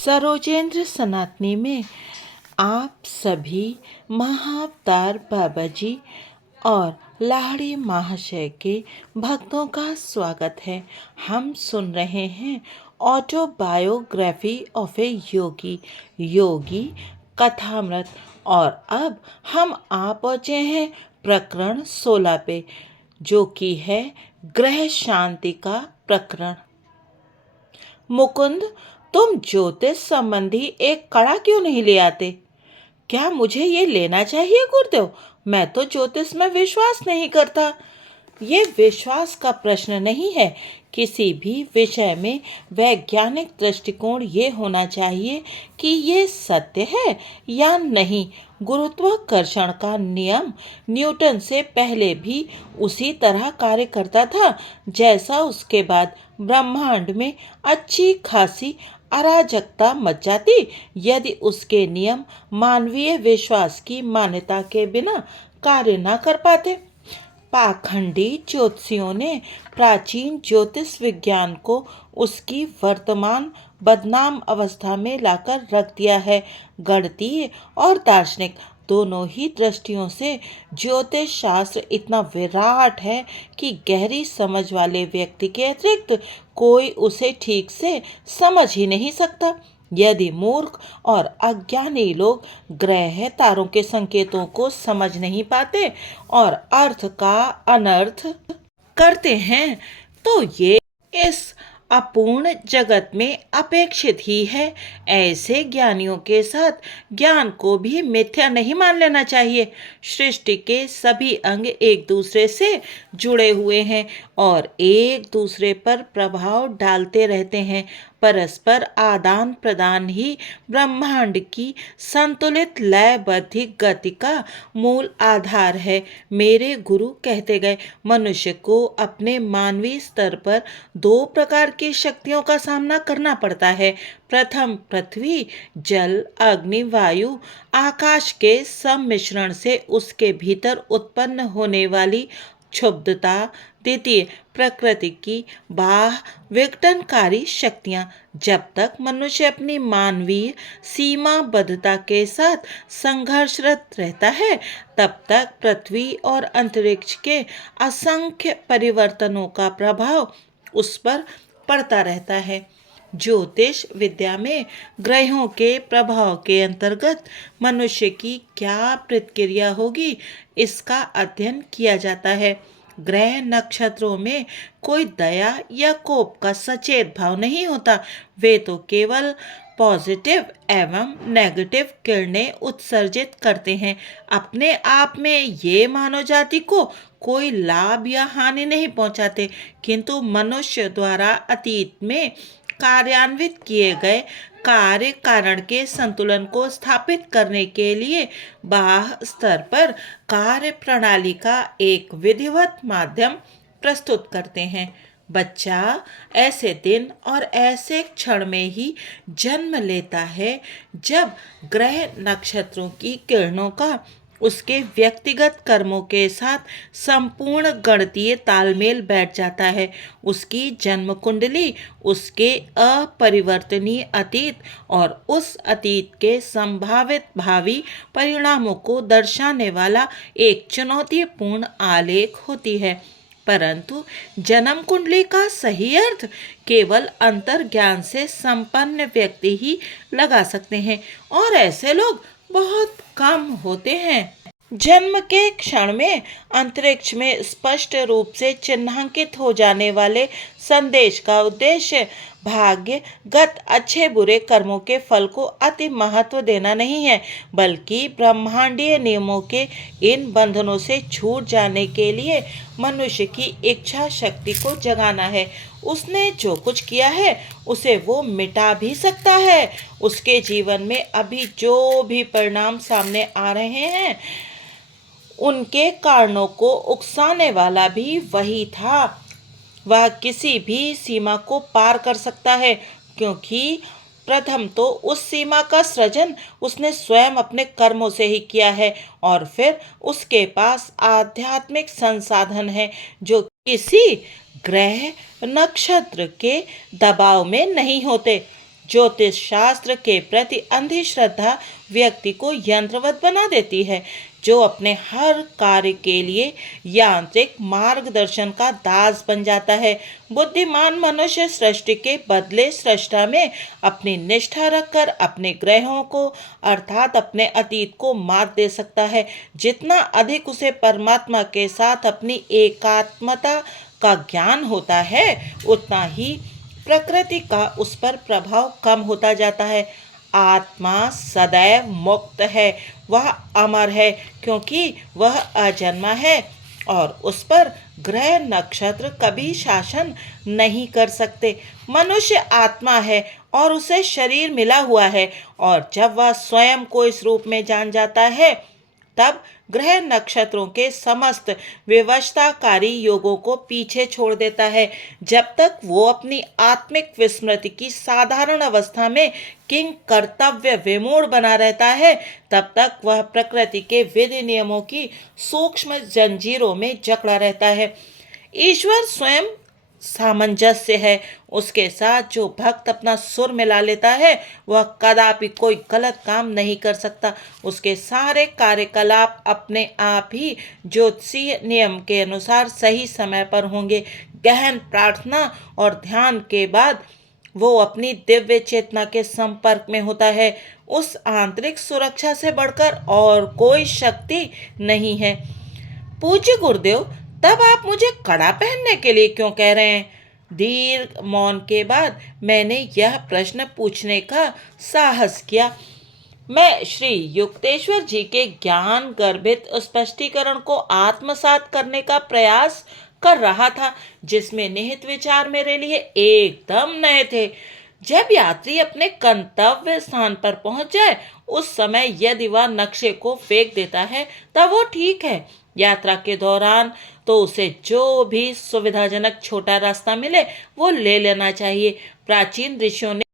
सरोजेंद्र सनातनी में आप सभी महाअवतार बाबा जी और लाहड़ी महाशय के भक्तों का स्वागत है। हम सुन रहे हैं ऑटोबायोग्राफी ऑफ ए योगी कथामृत और अब हम आ पहुँचे हैं प्रकरण 16 पे, जो कि है ग्रह शांति का प्रकरण। मुकुंद, तुम ज्योतिष संबंधी एक कड़ा क्यों नहीं ले आते? क्या मुझे ये लेना चाहिए गुरुदेव? मैं तो ज्योतिष में विश्वास नहीं करता। ये विश्वास का प्रश्न नहीं है। किसी भी विषय में वैज्ञानिक दृष्टिकोण ये होना चाहिए कि ये सत्य है या नहीं। गुरुत्वाकर्षण का नियम न्यूटन से पहले भी उसी तरह कार्य करता था जैसा उसके बाद ब्रह्मांड में अच्छी खासी अराजकता मच जाती यदि उसके नियम मानवीय विश्वास की मान्यता के बिना कार्य न कर पाते। पाखंडी ज्योतिषियों ने प्राचीन ज्योतिष विज्ञान को उसकी वर्तमान बदनाम अवस्था में लाकर रख दिया है। गणितीय और दार्शनिक दोनों ही दृष्टियों से ज्योतिष शास्त्र इतना विराट है कि गहरी समझ वाले व्यक्ति के अतिरिक्त कोई उसे ठीक से समझ ही नहीं सकता। यदि मूर्ख और अज्ञानी लोग ग्रह तारों के संकेतों को समझ नहीं पाते और अर्थ का अनर्थ करते हैं तो ये इस अपूर्ण जगत में अपेक्षित ही है। ऐसे ज्ञानियों के साथ ज्ञान को भी मिथ्या नहीं मान लेना चाहिए। सृष्टि के सभी अंग एक दूसरे से जुड़े हुए हैं और एक दूसरे पर प्रभाव डालते रहते हैं। परस्पर आदान प्रदान ही ब्रह्मांड की संतुलित लयबद्ध गति का मूल आधार है। मेरे गुरु कहते गए, मनुष्य को अपने मानवीय स्तर पर दो प्रकार की शक्तियों का सामना करना पड़ता है। प्रथम पृथ्वी, जल, अग्नि, वायु, आकाश के सम्मिश्रण से उसके भीतर उत्पन्न होने वाली क्षुब्धता। द्वितीय प्रकृति की बाह्य विघटनकारी शक्तियाँ। जब तक मनुष्य अपनी मानवीय सीमाबद्धता के साथ संघर्षरत रहता है तब तक पृथ्वी और अंतरिक्ष के असंख्य परिवर्तनों का प्रभाव उस पर पड़ता रहता है। ज्योतिष विद्या में ग्रहों के प्रभाव के अंतर्गत मनुष्य की क्या प्रतिक्रिया होगी इसका अध्ययन किया जाता है। ग्रह नक्षत्रों में कोई दया या कोप का सचेत भाव नहीं होता। वे तो केवल पॉजिटिव एवं नेगेटिव किरणें उत्सर्जित करते हैं। अपने आप में ये मानव जाति को कोई लाभ या हानि नहीं पहुंचाते, किंतु मनुष्य द्वारा अतीत में कार्यान्वित किए गए कार्य कारण के संतुलन को स्थापित करने के लिए बाह्य स्तर पर कार्य प्रणाली का एक विधिवत माध्यम प्रस्तुत करते हैं। बच्चा ऐसे दिन और ऐसे क्षण में ही जन्म लेता है जब ग्रह नक्षत्रों की किरणों का उसके व्यक्तिगत कर्मों के साथ संपूर्ण गणितीय तालमेल बैठ जाता है। उसकी जन्म कुंडली उसके अपरिवर्तनीय अतीत और उस अतीत के संभावित भावी परिणामों को दर्शाने वाला एक चुनौतीपूर्ण आलेख होती है। परंतु जन्म कुंडली का सही अर्थ केवल अंतर्ज्ञान से संपन्न व्यक्ति ही लगा सकते हैं और ऐसे लोग बहुत कम होते हैं। जन्म के क्षण में अंतरिक्ष में स्पष्ट रूप से चिन्हांकित हो जाने वाले संदेश का उद्देश्य भाग्यगत अच्छे बुरे कर्मों के फल को अति महत्व देना नहीं है, बल्कि ब्रह्मांडीय नियमों के इन बंधनों से छूट जाने के लिए मनुष्य की इच्छा शक्ति को जगाना है। उसने जो कुछ किया है उसे वो मिटा भी सकता है। उसके जीवन में अभी जो भी परिणाम सामने आ रहे हैं उनके कारणों को उकसाने वाला भी वही था। वह किसी भी सीमा को पार कर सकता है, क्योंकि प्रथम तो उस सीमा का सृजन उसने स्वयं अपने कर्मों से ही किया है और फिर उसके पास आध्यात्मिक संसाधन है जो किसी ग्रह नक्षत्र के दबाव में नहीं होते। ज्योतिष शास्त्र के प्रति अंधी श्रद्धा व्यक्ति को यंत्रवत बना देती है, जो अपने हर कार्य के लिए यांत्रिक मार्गदर्शन का दास बन जाता है। बुद्धिमान मनुष्य सृष्टि के बदले सृष्टा में अपनी निष्ठा रखकर अपने ग्रहों को अर्थात अपने अतीत को मात दे सकता है। जितना अधिक उसे परमात्मा के साथ अपनी एकात्मता का ज्ञान होता है, उतना ही प्रकृति का उस पर प्रभाव कम होता जाता है। आत्मा सदैव मुक्त है, वह अमर है क्योंकि वह अजन्मा है और उस पर ग्रह नक्षत्र कभी शासन नहीं कर सकते। मनुष्य आत्मा है और उसे शरीर मिला हुआ है, और जब वह स्वयं को इस रूप में जान जाता है, तब ग्रह नक्षत्रों के समस्त विवशताकारी योगों को पीछे छोड़ देता है। जब तक वो अपनी आत्मिक विस्मृति की साधारण अवस्था में किंग कर्तव्य विमूढ़ बना रहता है, तब तक वह प्रकृति के विधि नियमों की सूक्ष्म जंजीरों में जकड़ा रहता है। ईश्वर स्वयं सामंजस्य है। उसके साथ जो भक्त अपना सुर मिला लेता है, वह कदापि कोई गलत काम नहीं कर सकता। उसके सारे कार्यकलाप अपने आप ही ज्योतिषीय नियम के अनुसार सही समय पर होंगे। गहन प्रार्थना और ध्यान के बाद वो अपनी दिव्य चेतना के संपर्क में होता है। उस आंतरिक सुरक्षा से बढ़कर और कोई शक्ति नहीं है। पूज्य गुरुदेव, तब आप मुझे कड़ा पहनने के लिए क्यों कह रहे हैं? दीर्घ मौन के बाद मैंने यह प्रश्न पूछने का साहस किया। मैं श्री युक्तेश्वर जी के ज्ञान गर्भित स्पष्टीकरण को आत्मसात करने का प्रयास कर रहा था, जिसमें निहित विचार मेरे लिए एकदम नए थे। जब यात्री अपने गंतव्य स्थान पर पहुंच जाए, उस समय यदि वह नक्शे को फेंक देता है, तब वो ठीक है। यात्रा के दौरान तो उसे जो भी सुविधाजनक छोटा रास्ता मिले, वो ले लेना चाहिए। प्राचीन ऋषियों ने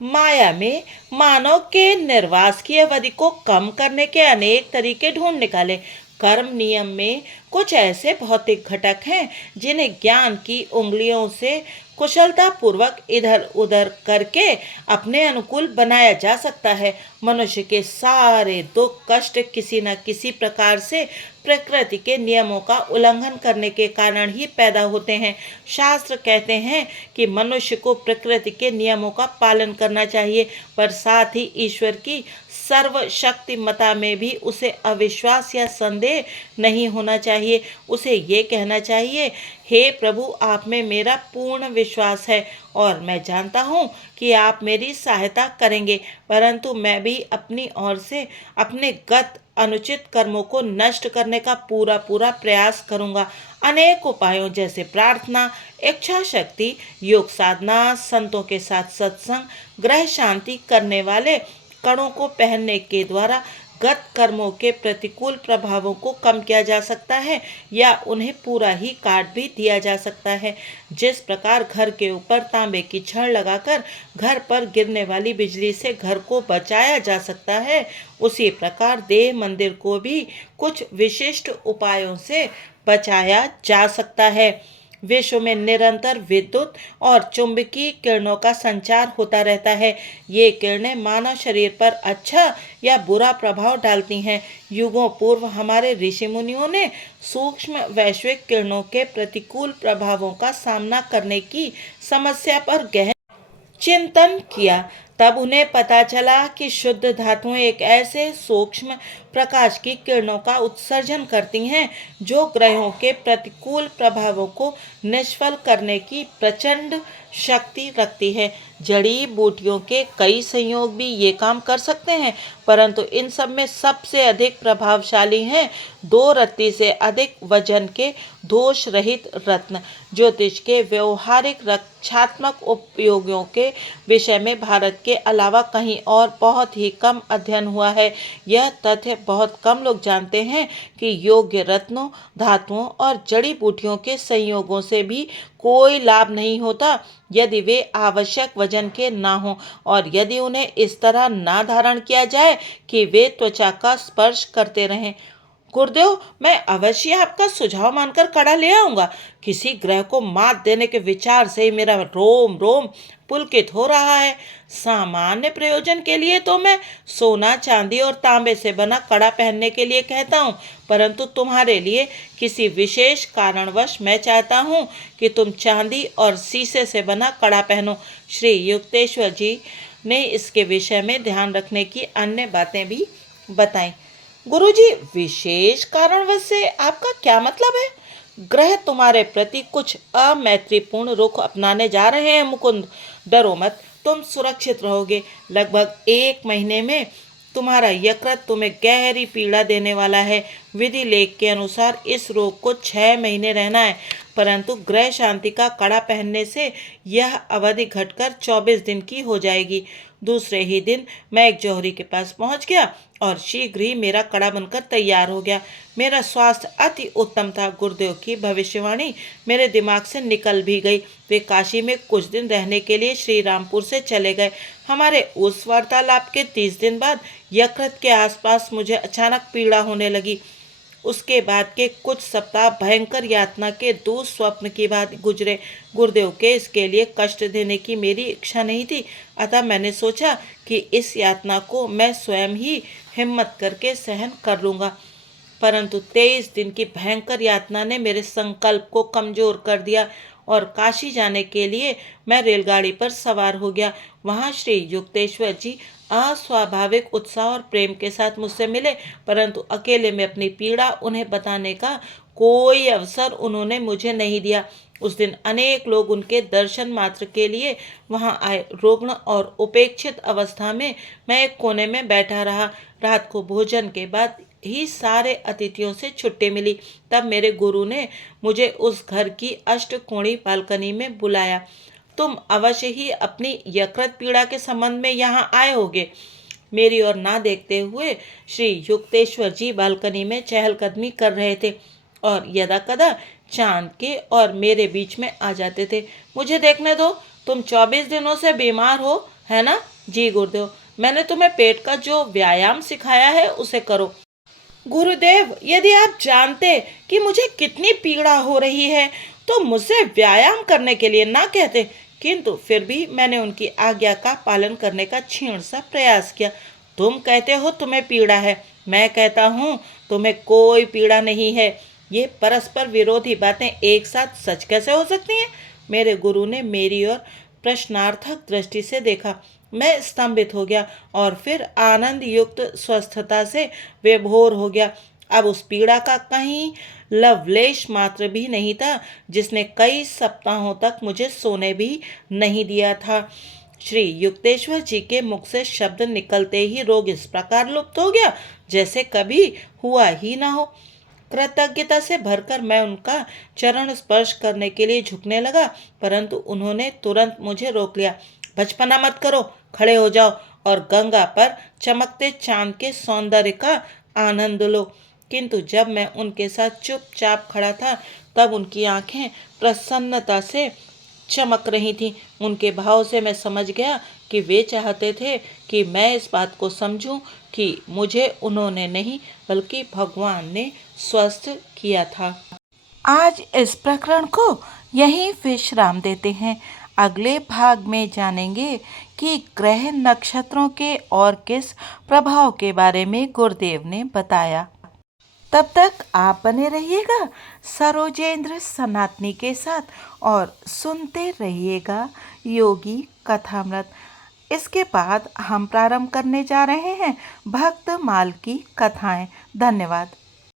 माया में मानव के निर्वास की अवधि को कम करने के अनेक तरीके ढूंढ निकाले। कर्म नियम में कुछ ऐसे भौतिक घटक हैं जिन्हें ज्ञान की उंगलियों से कुशलतापूर्वक इधर उधर करके अपने अनुकूल बनाया जा सकता है। मनुष्य के सारे दुख कष्ट किसी न किसी प्रकार से प्रकृति के नियमों का उल्लंघन करने के कारण ही पैदा होते हैं। शास्त्र कहते हैं कि मनुष्य को प्रकृति के नियमों का पालन करना चाहिए, पर साथ ही ईश्वर की सर्वशक्तिमता में भी उसे अविश्वास या संदेह नहीं होना चाहिए। उसे ये कहना चाहिए, हे प्रभु, आप में मेरा पूर्ण विश्वास है और मैं जानता हूँ कि आप मेरी सहायता करेंगे, परंतु मैं भी अपनी ओर से अपने गत अनुचित कर्मों को नष्ट करने का पूरा प्रयास करूँगा। अनेक उपायों जैसे प्रार्थना, इच्छा शक्ति, योग साधना, संतों के साथ सत्संग, ग्रह शांति करने वाले कणों को पहनने के द्वारा गत कर्मों के प्रतिकूल प्रभावों को कम किया जा सकता है या उन्हें पूरा ही काट भी दिया जा सकता है। जिस प्रकार घर के ऊपर तांबे की छड़ लगाकर घर पर गिरने वाली बिजली से घर को बचाया जा सकता है, उसी प्रकार देह मंदिर को भी कुछ विशिष्ट उपायों से बचाया जा सकता है। विश्व में निरंतर विद्युत और चुंबकीय किरणों का संचार होता रहता है। ये किरणें मानव शरीर पर अच्छा या बुरा प्रभाव डालती हैं। युगों पूर्व हमारे ऋषि मुनियों ने सूक्ष्म वैश्विक किरणों के प्रतिकूल प्रभावों का सामना करने की समस्या पर गहन चिंतन किया। तब उन्हें पता चला कि शुद्ध धातुएं एक ऐसे सूक्ष्म प्रकाश की किरणों का उत्सर्जन करती हैं जो ग्रहों के प्रतिकूल प्रभावों को निष्फल करने की प्रचंड शक्ति रखती है। जड़ी बूटियों के कई संयोग भी ये काम कर सकते हैं, परंतु इन सब में सबसे अधिक प्रभावशाली हैं 2 रत्ती से अधिक वजन के दोष रहित रत्न। ज्योतिष के व्यवहारिक रक्षात्मक उपयोगों के विषय में भारत के अलावा कहीं और बहुत ही कम अध्ययन हुआ है। यह तथ्य बहुत कम लोग जानते हैं कि योग्य रत्नों, धातुओं और जड़ी बूटियों के संयोगों से भी कोई लाभ नहीं होता यदि वे आवश्यक वजन के ना हों और यदि उन्हें इस तरह ना धारण किया जाए कि वे त्वचा का स्पर्श करते रहें। गुरुदेव, मैं अवश्य आपका सुझाव मानकर कड़ा ले आऊंगा। किसी ग्रह को मात देने के विचार से ही मेरा रोम रोम पुलकित हो रहा है। सामान्य प्रयोजन के लिए तो मैं सोना, चांदी और तांबे से बना कड़ा पहनने के लिए कहता हूँ, परंतु तुम्हारे लिए किसी विशेष कारणवश मैं चाहता हूँ कि तुम चांदी और शीशे से बना कड़ा पहनो। श्री युक्तेश्वर जी ने इसके विषय में ध्यान रखने की अन्य बातें भी बताई। गुरुजी, विशेष कारणवश से आपका क्या मतलब है? ग्रह तुम्हारे प्रति कुछ अमैत्रीपूर्ण रुख अपनाने जा रहे हैं मुकुंद। डरो मत, तुम सुरक्षित रहोगे। लगभग 1 महीने में तुम्हारा यकृत तुम्हें गहरी पीड़ा देने वाला है। विधि लेख के अनुसार इस रोग को 6 महीने रहना है, परंतु ग्रह शांति का कड़ा पहनने से यह अवधि घटकर 24 दिन की हो जाएगी। दूसरे ही दिन मैं एक जौहरी के पास पहुंच गया और शीघ्र ही मेरा कड़ा बनकर तैयार हो गया। मेरा स्वास्थ्य अति उत्तम था। गुरुदेव की भविष्यवाणी मेरे दिमाग से निकल भी गई। वे काशी में कुछ दिन रहने के लिए श्री रामपुर से चले गए। हमारे उस वार्तालाप के 30 दिन बाद यकृत के आसपास मुझे अचानक पीड़ा होने लगी। उसके बाद के कुछ सप्ताह भयंकर यातना के दुस्वप्न की बात गुजरे। गुरुदेव के इसके लिए कष्ट देने की मेरी इच्छा नहीं थी, अतः मैंने सोचा कि इस यातना को मैं स्वयं ही हिम्मत करके सहन कर लूँगा। परंतु 23 दिन की भयंकर यातना ने मेरे संकल्प को कमजोर कर दिया और काशी जाने के लिए मैं रेलगाड़ी पर सवार हो गया। वहाँ श्री युक्तेश्वर जी अस्वाभाविक उत्साह और प्रेम के साथ मुझसे मिले, परंतु अकेले में अपनी पीड़ा उन्हें बताने का कोई अवसर उन्होंने मुझे नहीं दिया। उस दिन अनेक लोग उनके दर्शन मात्र के लिए वहां आए। रुग्ण और उपेक्षित अवस्था में मैं एक कोने में बैठा रहा। रात को भोजन के बाद ही सारे अतिथियों से छुट्टी मिली। तब मेरे गुरु ने मुझे उस घर की अष्टकोणी बालकनी में बुलाया। तुम अवश्य ही अपनी यकृत पीड़ा के संबंध में यहाँ आए होगे। मेरी ओर ना देखते हुए श्री युक्तेश्वर जी बालकनी में चहलकदमी कर रहे थे और यदाकदा चांद के और मेरे बीच में आ जाते थे। मुझे देखने दो, तुम 24 दिनों से बीमार हो, है ना? जी गुरुदेव, मैंने तुम्हें पेट का जो व्यायाम सिखाया है उसे करो। गुरुदेव, यदि आप जानते कि मुझे कितनी पीड़ा हो रही है तो मुझसे व्यायाम करने के लिए ना कहते, किंतु फिर भी मैंने उनकी आज्ञा का पालन करने का क्षीण सा प्रयास किया। तुम कहते हो तुम्हें पीड़ा है, मैं कहता हूँ तुम्हें कोई पीड़ा नहीं है। ये परस्पर विरोधी बातें एक साथ सच कैसे हो सकती हैं? मेरे गुरु ने मेरी ओर प्रश्नार्थक दृष्टि से देखा। मैं स्तंभित हो गया और फिर आनंद युक्त स्वस्थता से विभोर हो गया। अब उस पीड़ा का कहीं लवलेश मात्र भी नहीं था, जिसने कई सप्ताहों तक मुझे सोने भी नहीं दिया था। श्री युक्तेश्वर जी के मुख से शब्द निकलते ही रोग इस प्रकार लुप्त हो गया जैसे कभी हुआ ही ना हो। कृतज्ञता से भरकर मैं उनका चरण स्पर्श करने के लिए झुकने लगा, परंतु उन्होंने तुरंत मुझे रोक लिया। बचपना मत करो, खड़े हो जाओ और गंगा पर चमकते चांद के सौंदर्य का आनंद लो। किंतु जब मैं उनके साथ चुपचाप खड़ा था तब उनकी आंखें प्रसन्नता से चमक रही थीं। उनके भाव से मैं समझ गया कि वे चाहते थे कि मैं इस बात को समझूं कि मुझे उन्होंने नहीं बल्कि भगवान ने स्वस्थ किया था। आज इस प्रकरण को यहीं विश्राम देते हैं। अगले भाग में जानेंगे कि ग्रह नक्षत्रों के और किस प्रभाव के बारे में गुरुदेव ने बताया। तब तक आप बने रहिएगा सरोजेंद्र सनातनी के साथ और सुनते रहिएगा योगी कथामृत। इसके बाद हम प्रारंभ करने जा रहे हैं भक्त माल की कथाएं। धन्यवाद।